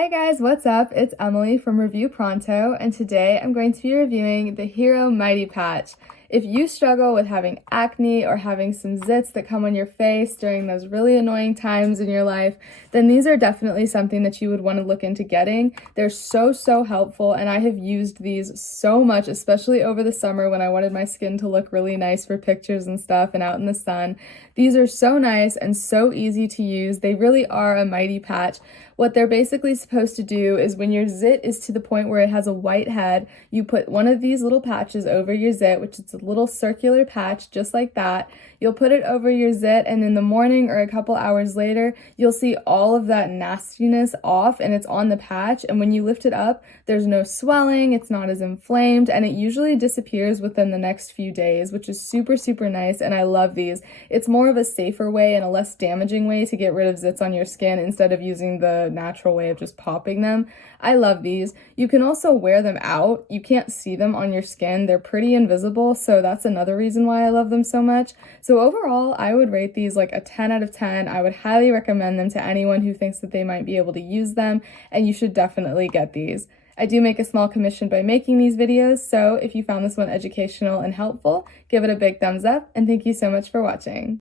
Hey guys, what's up? It's Emily from Review Pronto, and today I'm going to be reviewing the Hero Mighty Patch. If you struggle with having acne or having some zits that come on your face during those really annoying times in your life, then these are definitely something that you would want to look into getting. They're so helpful, and I have used these so much, especially over the summer when I wanted my skin to look really nice for pictures and stuff and out in the sun. These are so nice and so easy to use. They really are a mighty patch. What they're basically supposed to do is when your zit is to the point where it has a white head, you put one of these little patches over your zit, which is a little circular patch just like that. You'll put it over your zit, and in the morning or a couple hours later, you'll see all of that nastiness off and it's on the patch. And when you lift it up, there's no swelling, it's not as inflamed, and it usually disappears within the next few days, which is super nice, and I love these. It's more of a safer way and a less damaging way to get rid of zits on your skin instead of using the natural way of just popping them. I love these. You can also wear them out. You can't see them on your skin. They're pretty invisible, so that's another reason why I love them so much. So overall, I would rate these like a 10 out of 10. I would highly recommend them to anyone who thinks that they might be able to use them, and you should definitely get these. I do make a small commission by making these videos, so if you found this one educational and helpful, give it a big thumbs up, and thank you so much for watching.